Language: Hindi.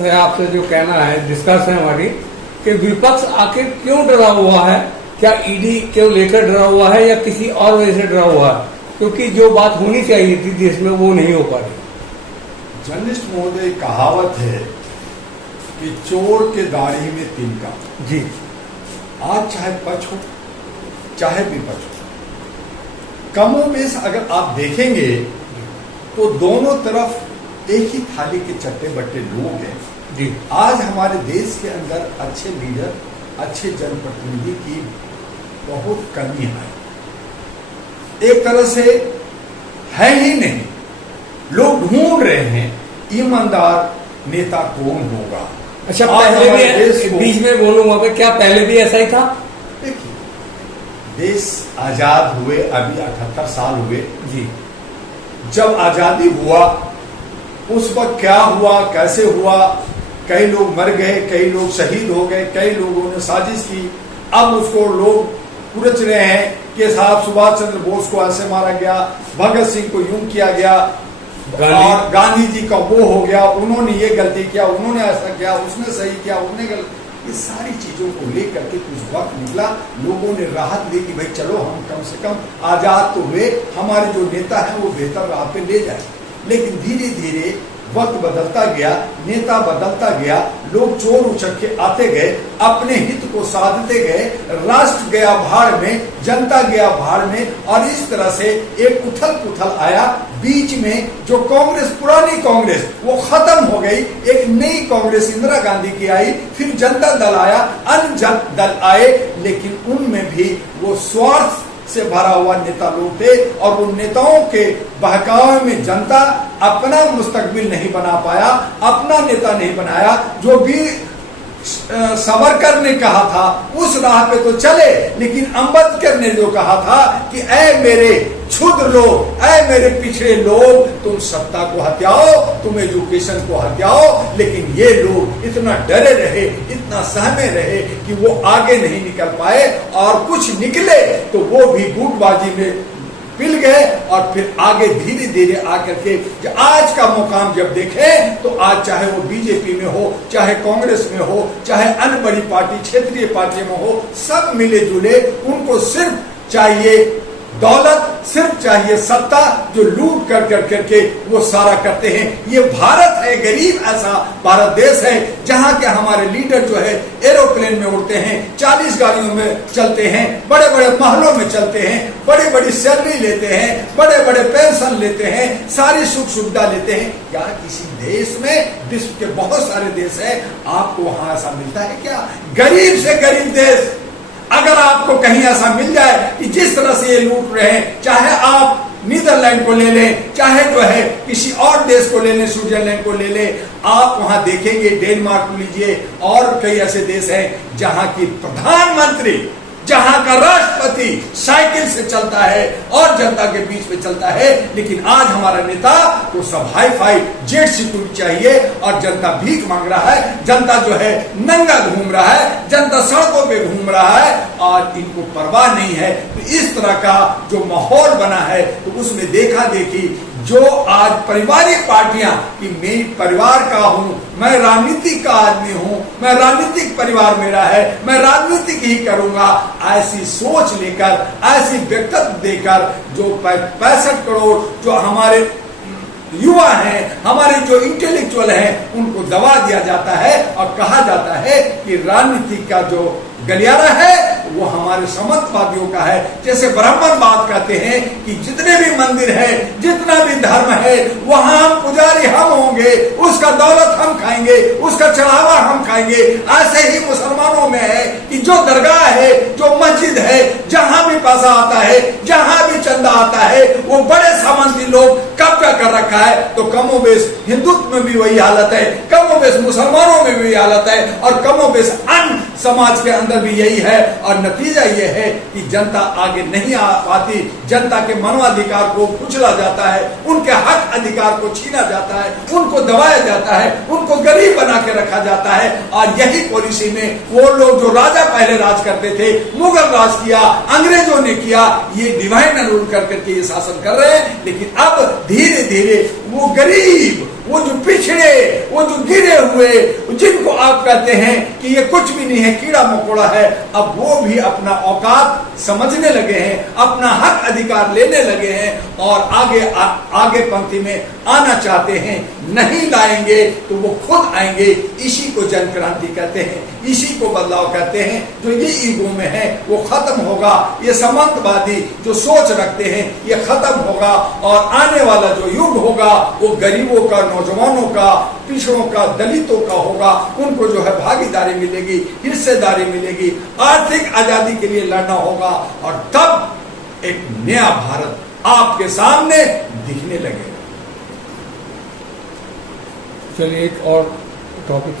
है आपसे जो कहना है, डिस्कस है हमारी, कि विपक्ष आखिर क्यों डरा हुआ है? क्या ईडी क्यों लेकर डरा हुआ है या किसी और वजह से डरा हुआ है? क्योंकि जो बात होनी चाहिए थी देश में वो नहीं हो पा रही। जर्नलिस्ट महोदय, कहावत है कि चोर के दाढ़ी में तिनका। जी। आज चाहे पक्ष हो चाहे विपक्ष हो, कमोबेश अगर आप देखेंगे तो दोनों तरफ एक ही थाली के चट्टे बट्टे लोग हैं। जी। आज हमारे देश के अंदर अच्छे लीडर, अच्छे जनप्रतिनिधि की बहुत कमी है, एक तरह से है ही नहीं। लोग ढूंढ रहे हैं ईमानदार नेता कौन होगा। अच्छा, पहले भी, बीच में बोलूंगा मैं, क्या पहले भी ऐसा ही था? देखिए, देश आजाद हुए अभी 78 साल हुए जी। जब आजादी हुआ उस वक्त क्या हुआ, कैसे हुआ, कई लोग मर गए, कई लोग शहीद हो गए, कई लोगों ने साजिश की। अब उसको लोग कुरच रहे हैं कि साहब सुभाष चंद्र बोस को ऐसे मारा गया, भगत सिंह को यूं किया गया, और गांधी जी का वो हो गया, उन्होंने ये गलती किया, उन्होंने ऐसा किया, उसने सही किया, उन्होंने गलत। ये सारी चीजों को लेकर के कुछ वक्त निकला, लोगों ने राहत दी कि भाई चलो हम कम से कम आजाद तो हुए, हमारे जो नेता है वो बेहतर राह पे ले जाए। लेकिन धीरे धीरे वक्त बदलता गया, नेता बदलता गया, लोग चोर उछक के आते गए, अपने हित को साधते गए, राष्ट्र गया भाड़ में, जनता गया भाड़ में, और इस तरह से एक उथल पुथल आया। बीच में जो कांग्रेस, पुरानी कांग्रेस, वो खत्म हो गई, एक नई कांग्रेस इंदिरा गांधी की आई, फिर जनता दल आया, अन्य दल आए, लेकिन उनमें भी वो स्वार्थ से भरा हुआ नेता लोग थे, और उन नेताओं के बहकावे में जनता अपना मुस्तकबिल नहीं बना पाया, अपना नेता नहीं बनाया। जो भी सावरकर ने कहा था उस राह पे तो चले, लेकिन अम्बेडकर ने जो कहा था कि ऐ मेरे क्षुद्र लोग, ऐ मेरे पिछड़े लोग, तुम सत्ता को हत्याओ, तुम एजुकेशन को हत्याओ, लेकिन ये लोग इतना डरे रहे, इतना सहमे रहे कि वो आगे नहीं निकल पाए, और कुछ निकले तो वो भी गुटबाजी में पिल गए, और फिर आगे धीरे धीरे आकर के आज का मुकाम जब देखें तो आज चाहे वो बीजेपी में हो, चाहे कांग्रेस में हो, चाहे अन्य बड़ी पार्टी, क्षेत्रीय पार्टी में हो, सब मिले जुले, उनको सिर्फ चाहिए दौलत, सिर्फ चाहिए सत्ता, जो लूट कर करके वो सारा करते हैं। ये भारत है, गरीब ऐसा भारत देश है जहां के हमारे लीडर जो है एरोप्लेन में उड़ते हैं, 40 गाड़ियों में चलते हैं, बड़े बड़े महलों में चलते हैं, बड़ी बड़ी सैलरी लेते हैं, बड़े बड़े पेंशन लेते हैं, सारी सुख सुविधा लेते हैं। क्या किसी देश में, विश्व के बहुत सारे देश है, आपको वहां ऐसा मिलता है क्या? गरीब से गरीब देश अगर आपको कहीं ऐसा मिल जाए कि जिस तरह से ये लूट रहे हैं, चाहे आप नीदरलैंड को ले लें, चाहे जो है किसी और देश को ले लें, स्विट्जरलैंड को ले लें, आप वहां देखेंगे, डेनमार्क को लीजिए, और कई ऐसे देश हैं जहां की प्रधानमंत्री, जहां का राष्ट्रपति साइकिल से चलता है और जनता के बीच में चलता है। लेकिन आज हमारा नेता को सब हाई फाई जेट सिक्योरिटी चाहिए, और जनता भीख मांग रहा है, जनता जो है नंगा घूम रहा है, जनता सड़कों पे घूम रहा है, और इनको परवाह नहीं है। तो इस तरह का जो माहौल बना है, तो उसमें देखा देखी जो आज पारिवारिक पार्टियां कि मैं परिवार का हूं, मैं राजनीतिक का आदमी हूं, मैं राजनीतिक परिवार मेरा है, मैं राजनीतिक ही करूंगा, ऐसी सोच लेकर, ऐसी व्यक्तित्व देकर जो 65 करोड़ जो हमारे युवा हैं, हमारे जो इंटेलेक्चुअल हैं, उनको दबा दिया जाता है, और कहा जाता है कि राजनीति का जो गलियारा है वो हमारे समर्थवादियों का है। जैसे ब्राह्मणवाद कहते हैं कि जितने भी मंदिर है, जितना भी धर्म है, वहां हम पुजारी हम होंगे, उसका दौलत हम खाएंगे, उसका चढ़ावा हम खाएंगे। ऐसे ही मुसलमानों में है कि जो दरगाह है, जो मस्जिद है, जहां भी पैसा आता है, जहां भी चंदा आता है, वो बड़े सामंती लोग कब्जा कर रखा है। तो कमोबेश हिंदुत्व में भी वही हालत है, कमोबेश मुसलमानों में भी हालत है, और कमोबेश अन्य समाज के अंदर भी यही है। और नतीजा ये है कि जनता आगे नहीं आ पाती, जनता के मानवाधिकार को कुचला जाता है, उनके हक अधिकार को छीना जाता है, उनको दबाया जाता है, उनको गरीब बना के रखा जाता है। और यही पॉलिसी में वो लोग जो राजा पहले राज करते थे, मुगल राज किया, अंग्रेजों ने किया, ये डिवाइन रूल कर करके ये शासन कर रहे हैं। लेकिन अब धीरे धीरे वो गरीब, वो जो पिछड़े, वो जो गिरे हुए, जिनको आप कहते हैं कि ये कुछ भी नहीं है, कीड़ा मकोड़ा है, अब वो भी अपना औकात समझने लगे हैं, अपना हक अधिकार लेने लगे हैं और आगे पंक्ति में आना चाहते हैं। नहीं लाएंगे तो वो खुद आएंगे। इसी को जन क्रांति कहते हैं, इसी को बदलाव कहते हैं। जो ये ईगो में है वो खत्म होगा, ये सामंतवादी जो सोच रखते हैं ये खत्म होगा और आने वाला जो युग होगा वो गरीबों का, नौजवानों का, पिछड़ों का, दलितों का होगा। उनको जो है भागीदारी मिलेगी, हिस्सेदारी मिलेगी, आर्थिक आजादी के लिए लड़ना होगा और तब एक नया भारत आपके सामने दिखने लगेगा। चलिए एक और टॉपिक